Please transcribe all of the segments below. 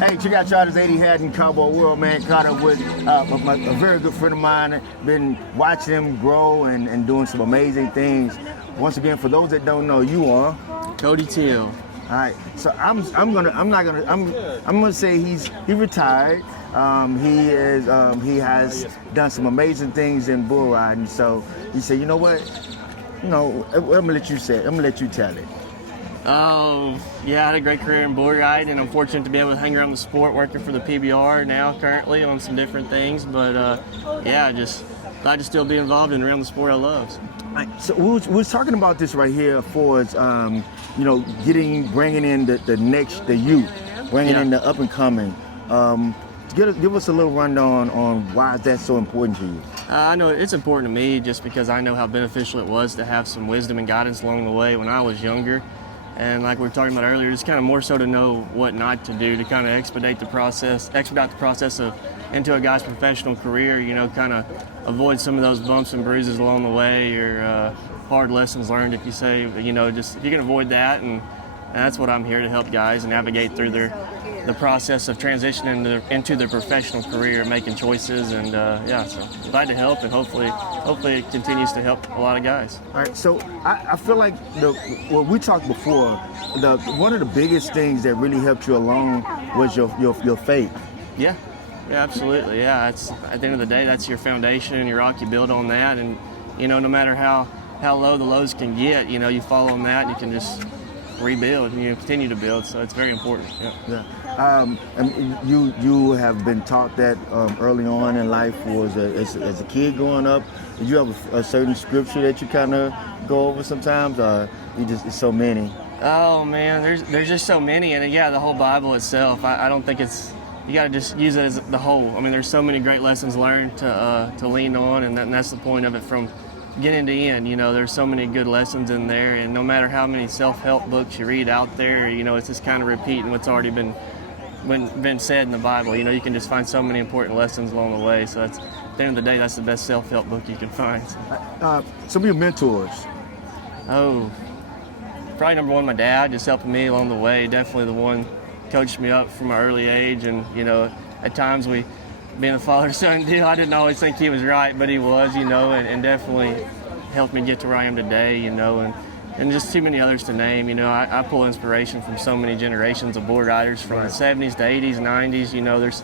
Hey, check out y'all. This 80 Haddon Cowboy World, man. Caught up with a very good friend of mine. Been watching him grow and doing some amazing things. Once again, for those that don't know, you are Cody Teal. All right. So I'm gonna say he retired. He has done some amazing things in bull riding. So he said, you know what? I'm gonna let you say it. I'm gonna let you tell it. Oh, yeah, I had a great career in bull riding, and I'm fortunate to be able to hang around the sport, working for the PBR now currently on some different things. But yeah, just glad to still be involved and around the sport I love. So we was talking about this right here for bringing in the youth, bringing in the up and coming. Give us a little rundown on why is that so important to you. I know it's important to me just because I know how beneficial it was to have some wisdom and guidance along the way when I was younger. And like we were talking about earlier, it's kind of more so to know what not to do to kind of expedite the process of into a guy's professional career, kind of avoid some of those bumps and bruises along the way or hard lessons learned, if you say, just if you can avoid that. And that's what I'm here to help guys navigate through the process of transitioning into their professional career, making choices, and so glad to help, and hopefully it continues to help a lot of guys. All right, so I feel like we talked before, one of the biggest things that really helped you along was your faith. Yeah, absolutely. Yeah, it's at the end of the day, that's your foundation and your rock. You build on that, and no matter how low the lows can get, you fall on that, and you can just rebuild and continue to build. So it's very important. Yeah. And you have been taught that early on in life, as a kid growing up. Did you have a certain scripture that you kind of go over sometimes, or it's so many? Oh man, there's just so many, and the whole Bible itself. I don't think it's, you got to just use it as the whole. I mean, there's so many great lessons learned to lean on, and that's the point of it from beginning to end. There's so many good lessons in there, and no matter how many self-help books you read out there, it's just kind of repeating what's already been said in the Bible. You can just find so many important lessons along the way. So that's, at the end of the day, that's the best self-help book you can find. Some of your mentors. Oh, probably number one, my dad, just helping me along the way. Definitely the one coached me up from my early age, and at times being a father-son deal, I didn't always think he was right, but he was, and definitely helped me get to where I am today, and just too many others to name. I pull inspiration from so many generations of bull riders from the 70s to 80s, 90s. There's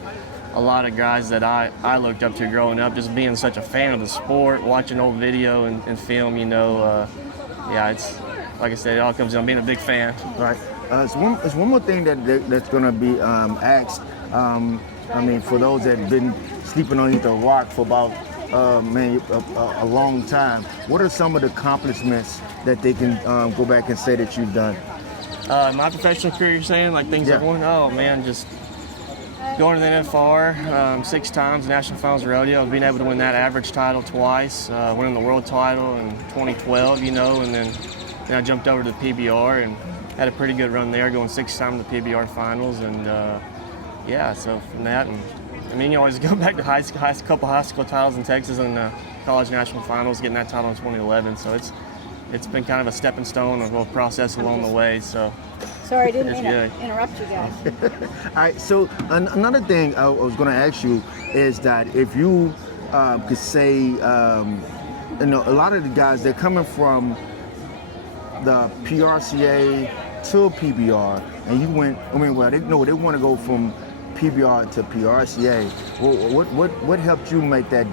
a lot of guys that I looked up to growing up, just being such a fan of the sport, watching old video and film, it's, like I said, it all comes down being a big fan. Right. There's one more thing that's going to be asked. For those that have been sleeping underneath a rock for about a long time, what are some of the accomplishments that they can go back and say that you've done? My professional career, you're saying, like things I've won? Oh man, just going to the NFR 6 times, National Finals Rodeo, being able to win that average title twice, winning the world title in 2012, and then I jumped over to the PBR and had a pretty good run there, going 6 times to the PBR finals, and so from that, and you always go back to couple high school titles in Texas and college national finals, getting that title in 2011. So it's been kind of a stepping stone, a little process along the way. So sorry, I didn't mean to interrupt you guys. All right. So another thing I was going to ask you is that if you could say, a lot of the guys, they're coming from the PRCA to PBR, and you went. They want to go from PBR to PRCA. What helped you make that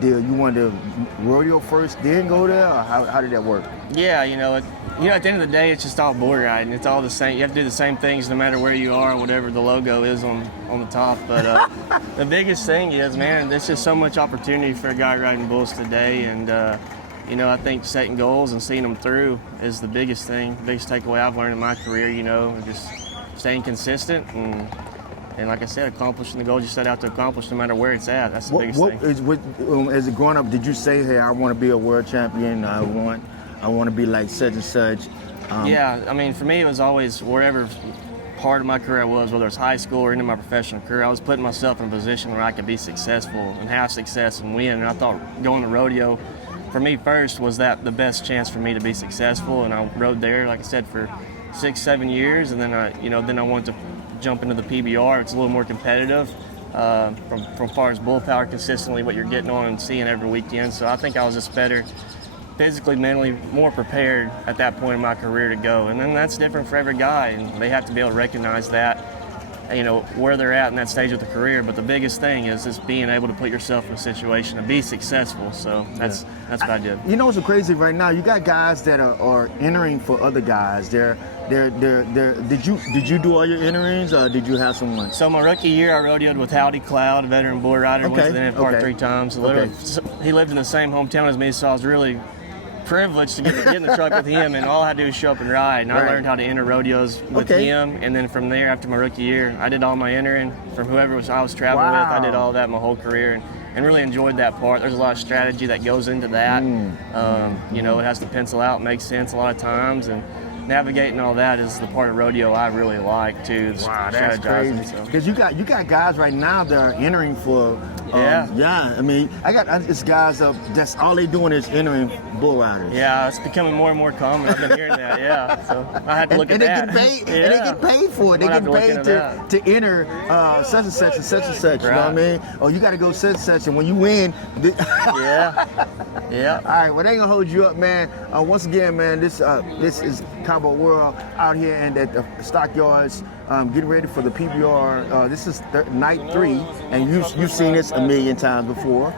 deal? You wanted to rodeo first, then go there, or how did that work? Yeah, at the end of the day, it's just all bull riding. It's all the same. You have to do the same things no matter where you are, whatever the logo is on the top. But the biggest thing is, man, there's just so much opportunity for a guy riding bulls today, and I think setting goals and seeing them through is the biggest thing, the biggest takeaway I've learned in my career. Just staying consistent and like I said, accomplishing the goals you set out to accomplish no matter where it's at. That's the biggest thing. As a growing up, did you say, hey, I want to be a world champion, I want to be like such and such? For me, it was always wherever part of my career I was, whether it's high school or into my professional career, I was putting myself in a position where I could be successful and have success and win. And I thought going to rodeo, for me first, was that the best chance for me to be successful. And I rode there, like I said, for 6-7 years, and then I wanted to jump into the PBR. It's a little more competitive from far as bull power consistently, what you're getting on and seeing every weekend. So I think I was just better physically, mentally, more prepared at that point in my career to go. And then that's different for every guy, and they have to be able to recognize that, you know, where they're at in that stage of the career. But the biggest thing is just being able to put yourself in a situation to be successful. So that's what I did. You know what's so crazy right now? You got guys that are entering for other guys. Did you do all your enterings, or did you have someone? So my rookie year, I rodeoed with Howdy Cloud, a veteran bull rider. Went to the NFR 3 times. So literally, he lived in the same hometown as me, so I was really privileged to get in the truck with him, and all I had to do was show up and ride. And I learned how to enter rodeos with him, and then from there, after my rookie year, I did all my entering from whoever I was traveling with. I did all that my whole career, and really enjoyed that part. There's a lot of strategy that goes into that. You know, it has to pencil out, make sense a lot of times, and navigating all that is the part of rodeo I really like too. Wow, that's crazy. Because you got guys right now that are entering for. I mean, it's guys that's all they doing is entering bull riders. Yeah, it's becoming more and more common. I've been hearing that. Yeah, so I had to look at that. And they get paid for it. They get paid to enter such and such and such and such. You know what I mean? Oh, you got to go such and such, and when you win. Yeah. All right, well, they ain't gonna hold you up, man. Once again, man, this is Cowboy World out here and at the stockyards, getting ready for the PBR. This is night 3, and you've seen this a million times before.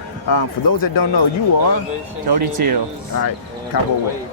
For those that don't know, you are Cody Teal. All right, Cowboy World.